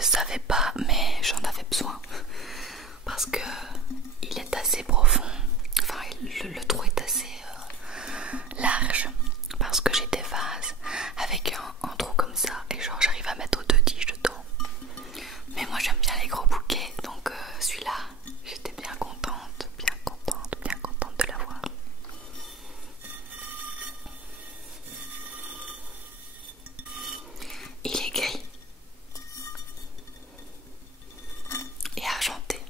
le savais pas, mais j'en avais besoin parce que il est assez profond. Enfin, le trou est assez large parce que j'ai des vases avec un trou comme ça et genre j'arrive à mettre 2 tiges dedans. Mais moi j'aime bien les gros bouquets, donc celui-là, j'étais bien contente, bien contente, bien contente de l'avoir. Il est gris et argenté.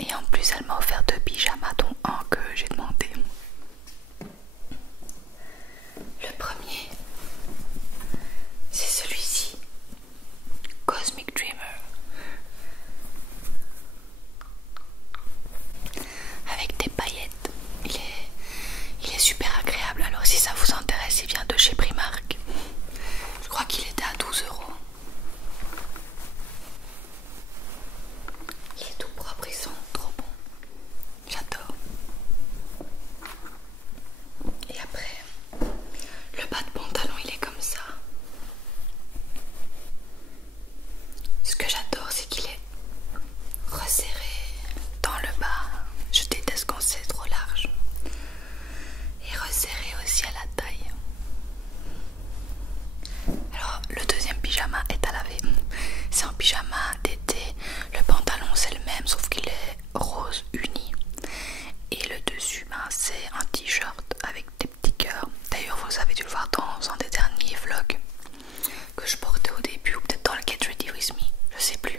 Et en plus elle m'a offert 2 pyjamas dont un que j'ai demandé. Le premier, c'est celui-ci, Cosmic Dreamer, avec des paillettes. Il est super agréable. Alors si ça vous intéresse, il vient de chez Primark. Je crois qu'il était à 12 €. Il est tout propre, ils sont trop bons. J'adore. Et après, le bas de pantalon il est comme ça. Ce que j'adore, c'est qu'il est resserré dans le bas. Je déteste quand c'est trop large. Et resserré aussi à la taille. Alors le deuxième pyjama est à laver. C'est un pyjama d'été. Le pantalon c'est le même sauf qu'il est rose uni. Et le dessus c'est un t-shirt avec des petits cœurs. D'ailleurs vous avez dû le voir dans un des derniers vlogs que je portais au début, ou peut-être dans le Get Ready With Me, je sais plus.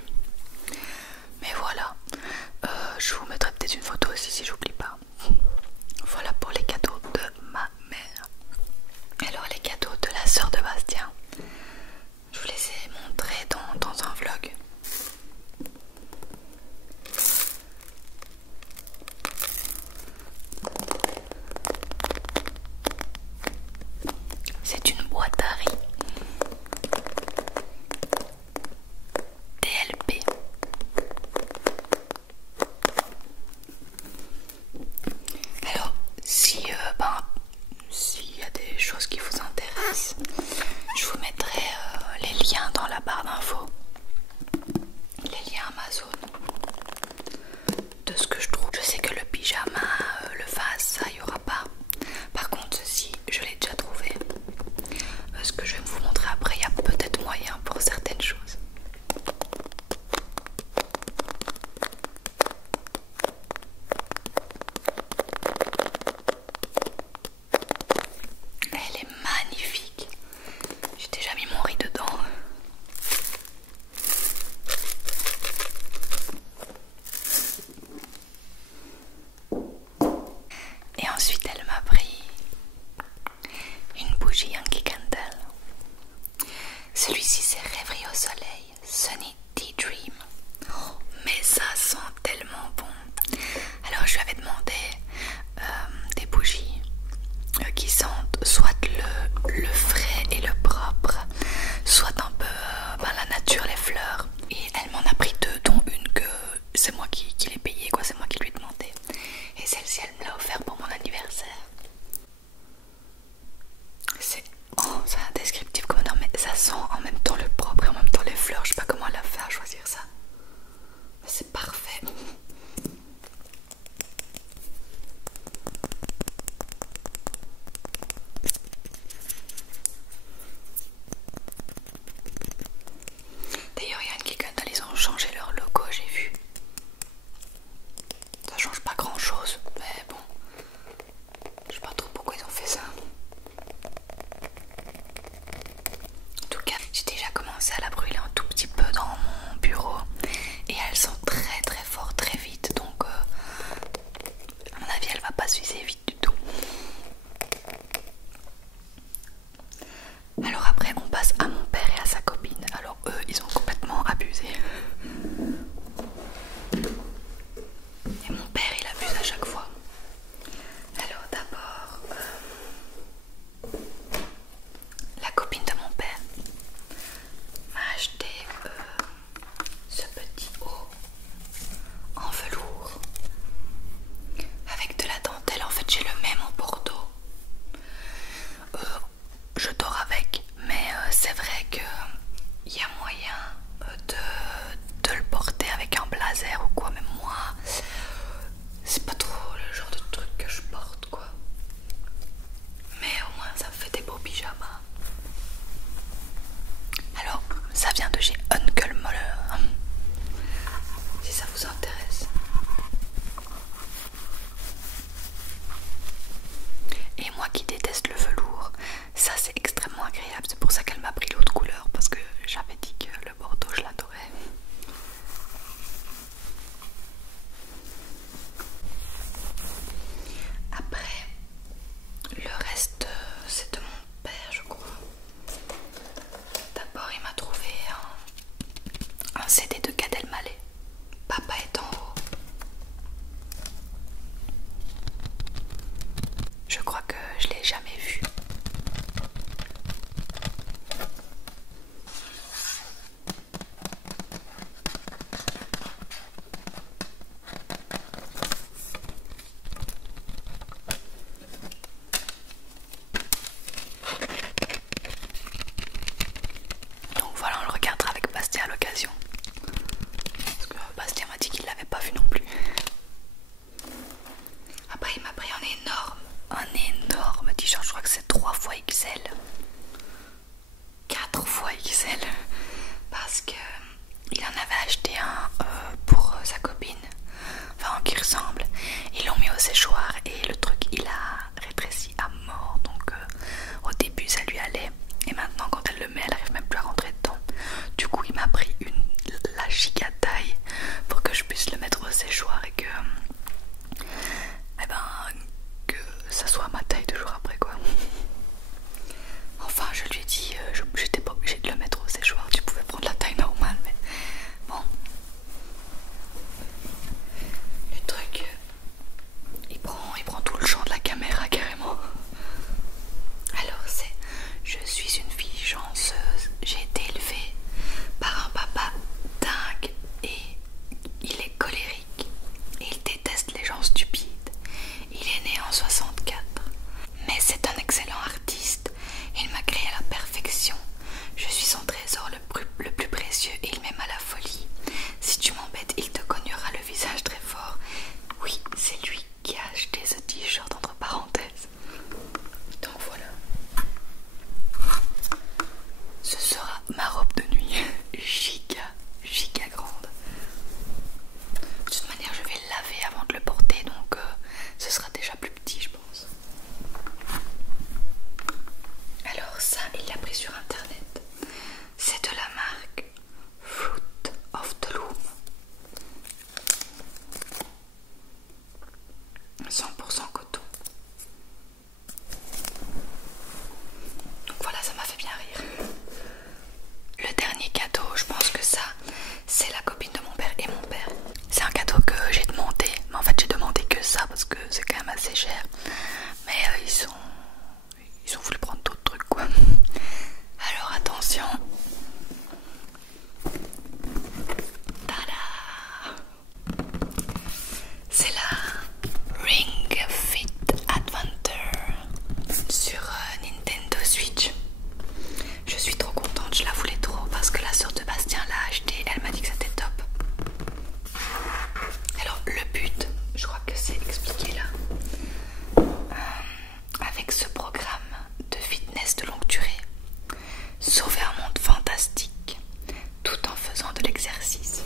exercices.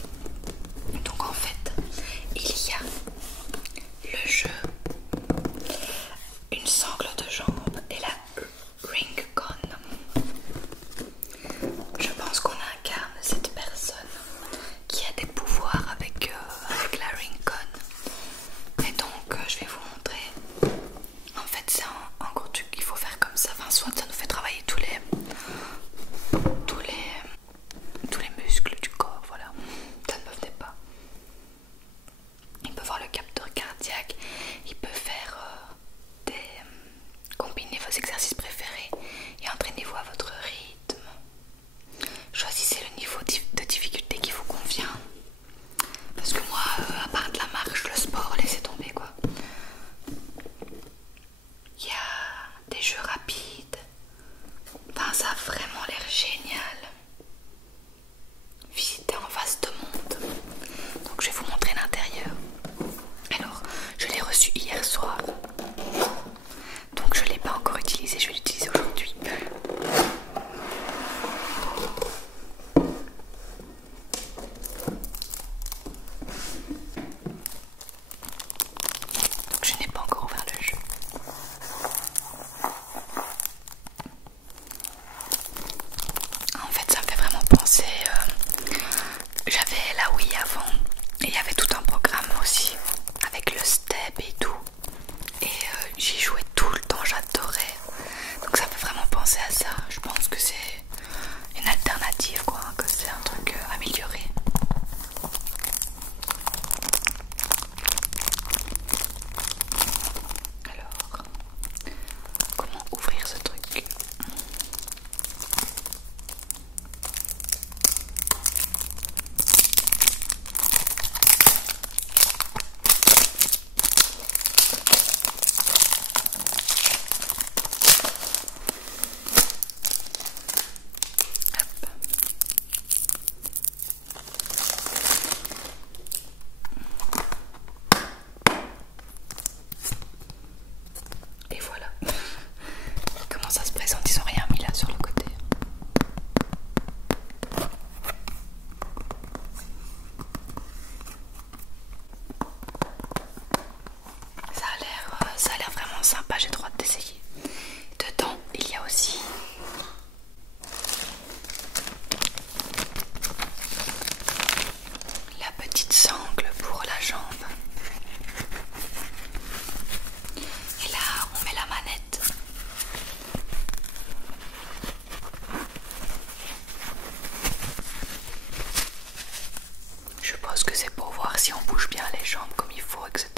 Donc en fait, il y a le jeu, une sangle de jambe et la ring gun. Je pense qu'on incarne cette personne qui a des pouvoirs avec la ring gun. Et donc je vais vous montrer. En fait c'est un gros truc qu'il faut faire comme ça. Enfin, soit ça nous fait travailler tous les muscles du corps, voilà. Ça ne me venait pas. Il peut voir le capteur cardiaque, il peut faire combiner vos exercices préférés et entraînez-vous à votre rythme. Choisissez le niveau de difficulté qui vous convient. Parce que moi, à part de la marche, le sport, laissez tomber quoi. Il y a des jeux rapides. Enfin, ça a vraiment l'air génial. Visiter en vaste monde. Donc je vais vous montrer l'intérieur. Alors, je l'ai reçu hier soir. Donc je ne l'ai pas encore utilisé, je vais l'utiliser aujourd'hui. Donc je n'ai pas encore ouvert le jeu. En fait ça me fait vraiment penser, j'avais la Wii avant et il y avait tout un programme aussi avec le step et tout. Et j'y jouais tout le temps, j'adorais. Donc ça me fait vraiment penser à ça. Je pense que c'est une alternative quoi, que c'est un truc amélioré. Alors, comment ouvrir ce truc? Et voilà. Comment ça se présente? Ils ont rien mis là sur le côté. Ça a l'air vraiment sympa, j'ai trop hâte d'essayer. Dedans, il y a aussi la petite sangle pour la jambe. Et là, on met la manette. Je pense que c'est pour voir si on bouge bien les jambes comme il faut, etc.